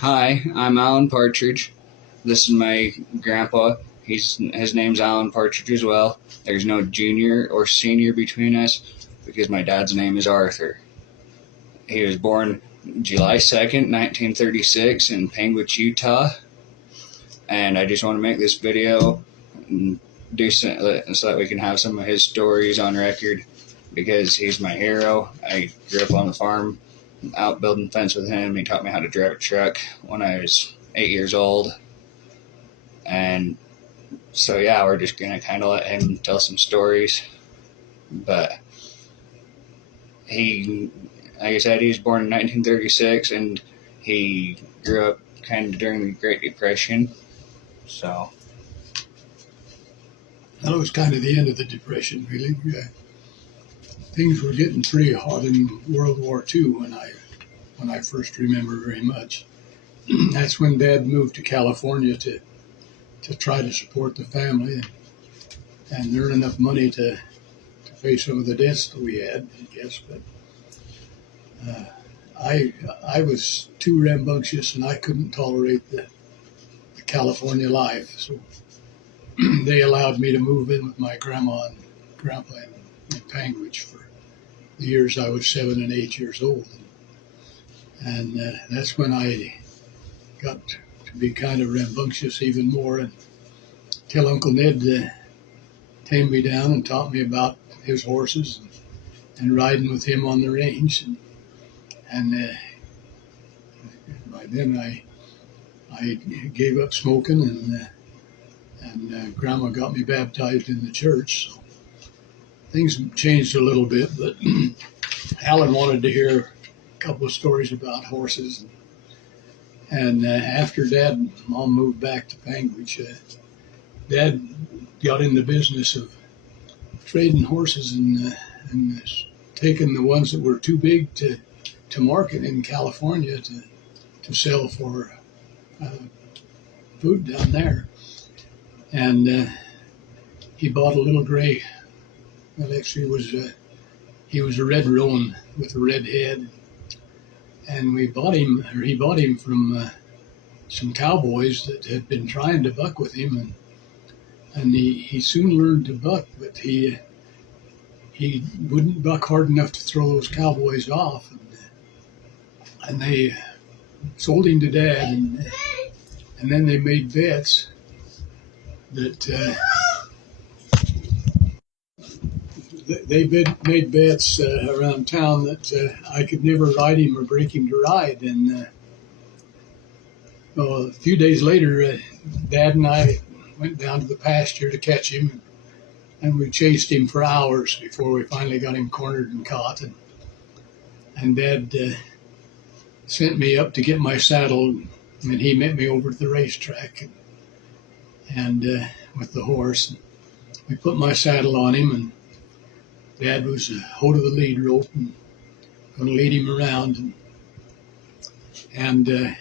Hi, I'm Alan Partridge. This is my grandpa. His name's Alan Partridge as well. There's no junior or senior between us because my dad's name is Arthur. He was born July 2nd, 1936 in Panguitge, Utah. And I just want to make this video and do so that we can have some of his stories on record because he's my hero. I grew up on the farm, out building fence with him. He taught me how to drive a truck when I was 8 years old. And so, yeah, we're just going to kind of let him tell some stories. But he, like I said, he was born in 1936, and he grew up kind of during the Great Depression. So that was kind of the end of the Depression, really. Things were getting pretty hot in World War II when I first remember very much. That's when Dad moved to California to try to support the family and earn enough money to pay some of the debts that we had, I guess. But I was too rambunctious, and I couldn't tolerate the California life. So they allowed me to move in with my grandma and grandpa in Panguitge for the years I was 7 and 8 years old. And that's when I got to be kind of rambunctious even more, until Uncle Ned tamed me down and taught me about his horses and riding with him on the range. And by then I gave up smoking, and Grandma got me baptized in the church. So things changed a little bit, but Alan wanted to hear a couple of stories about horses. And after Dad and Mom moved back to Panguitche, Dad got in the business of trading horses and taking the ones that were too big to market in California to sell for food down there. And he bought a little gray. Well, actually, he was a red roan with a red head. And he bought him from some cowboys that had been trying to buck with him, and he soon learned to buck, but he wouldn't buck hard enough to throw those cowboys off, and they sold him to Dad, and then they made bets that made bets around town that I could never ride him or break him to ride. And a few days later, Dad and I went down to the pasture to catch him, and we chased him for hours before we finally got him cornered and caught. And Dad sent me up to get my saddle, and he met me over at the racetrack and with the horse. We put my saddle on him, and Dad was hold of the lead rope and going to lead him around, and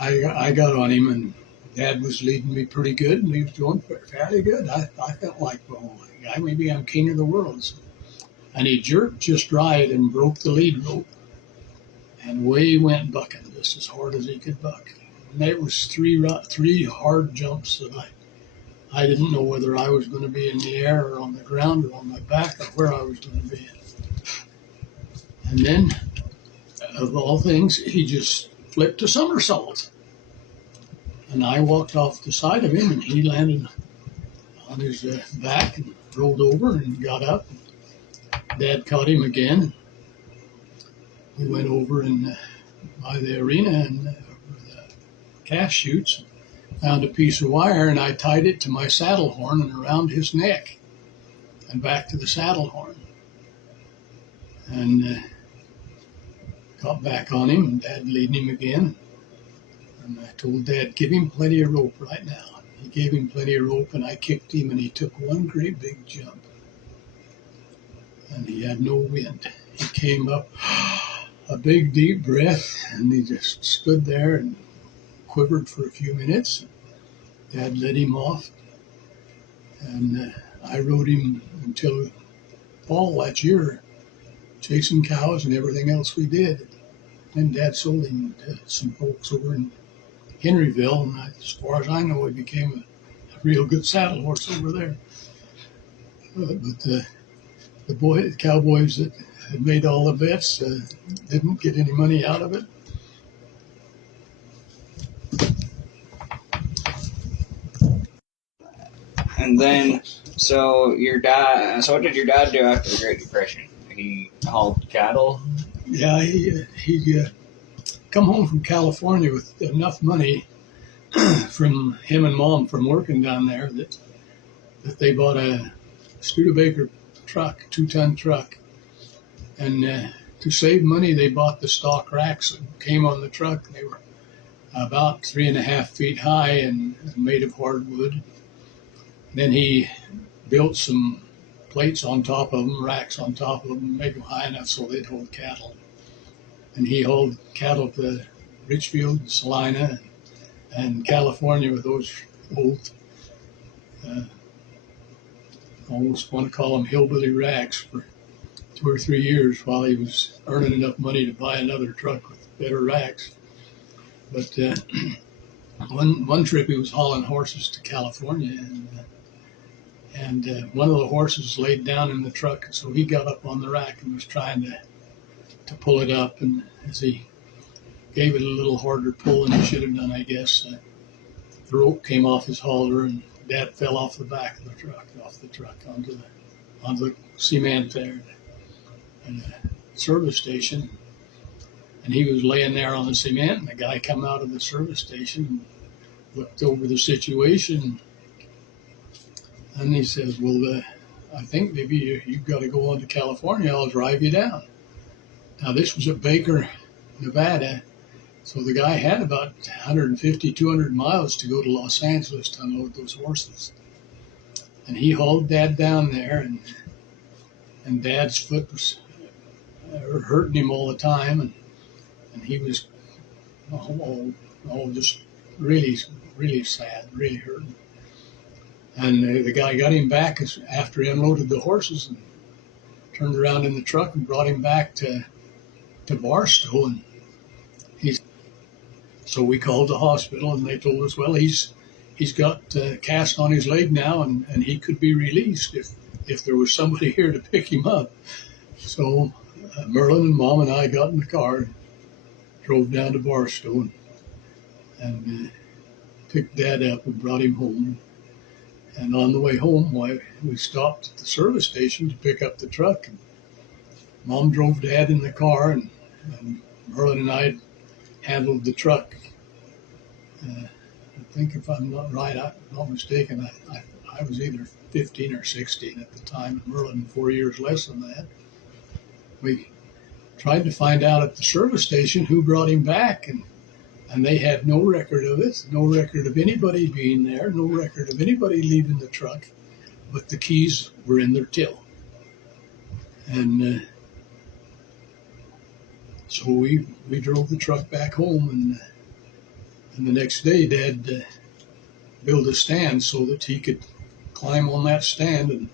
I got on him, and Dad was leading me pretty good, and he was doing fairly good. I felt like, well, maybe I'm king of the world. So, and he jerked just right and broke the lead rope, and away went bucking just as hard as he could buck. And there was three hard jumps that I didn't know whether I was going to be in the air or on the ground or on my back or where I was going to be. And then, of all things, he just flipped a somersault. And I walked off the side of him, and he landed on his back and rolled over and got up. Dad caught him again. We went over by the arena and the calf chutes, found a piece of wire, and I tied it to my saddle horn and around his neck and back to the saddle horn. And got back on him, and Dad leading him again. And I told Dad, give him plenty of rope right now. He gave him plenty of rope, and I kicked him, and he took one great big jump. And he had no wind. He came up, a big deep breath, and he just stood there and quivered for a few minutes. Dad let him off, and I rode him until fall that year, chasing cows and everything else we did. Then Dad sold him to some folks over in Henryville, and as far as I know, he became a real good saddle horse over there. But the Cowboys that had made all the bets didn't get any money out of it. And then, so what did your dad do after the Great Depression? He hauled cattle? Yeah, he come home from California with enough money from him and Mom from working down there that they bought a Studebaker truck, 2-ton truck. And to save money, they bought the stock racks that came on the truck. They were about 3.5 feet high and made of hardwood. Then he built some plates on top of them, racks on top of them, make them high enough so they'd hold cattle. And he hauled cattle to Richfield, Salina, and California with those old, almost want to call them hillbilly racks for 2 or 3 years while he was earning enough money to buy another truck with better racks. But one trip he was hauling horses to California, and one of the horses laid down in the truck, so he got up on the rack and was trying to pull it up, and as he gave it a little harder pull than he should have done, I guess, the rope came off his halter, and Dad fell off the back of the truck, onto the cement there at the service station. And he was laying there on the cement, and the guy come out of the service station and looked over the situation, and he says, well, I think maybe you've got to go on to California. I'll drive you down. Now, this was at Baker, Nevada, so the guy had about 150, 200 miles to go to Los Angeles to unload those horses. And he hauled Dad down there, and Dad's foot was hurting him all the time, and he was just really, really sad, really hurting. And the guy got him back after he unloaded the horses and turned around in the truck and brought him back to Barstow. And so we called the hospital, and they told us, well, he's got a cast on his leg now, and he could be released if there was somebody here to pick him up. So Merlin and Mom and I got in the car and drove down to Barstow and picked Dad up and brought him home. And on the way home, we stopped at the service station to pick up the truck. And Mom drove Dad in the car, and Merlin and I handled the truck. I think if I'm not mistaken, I was either 15 or 16 at the time, and Merlin 4 years less than that. We tried to find out at the service station who brought him back, and they had no record of it, no record of anybody being there, no record of anybody leaving the truck, but the keys were in their till. And so we drove the truck back home, and the next day Dad built a stand so that he could climb on that stand and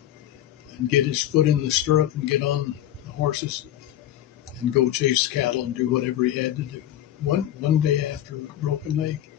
get his foot in the stirrup and get on the horses and go chase cattle and do whatever he had to do. One day after a broken leg.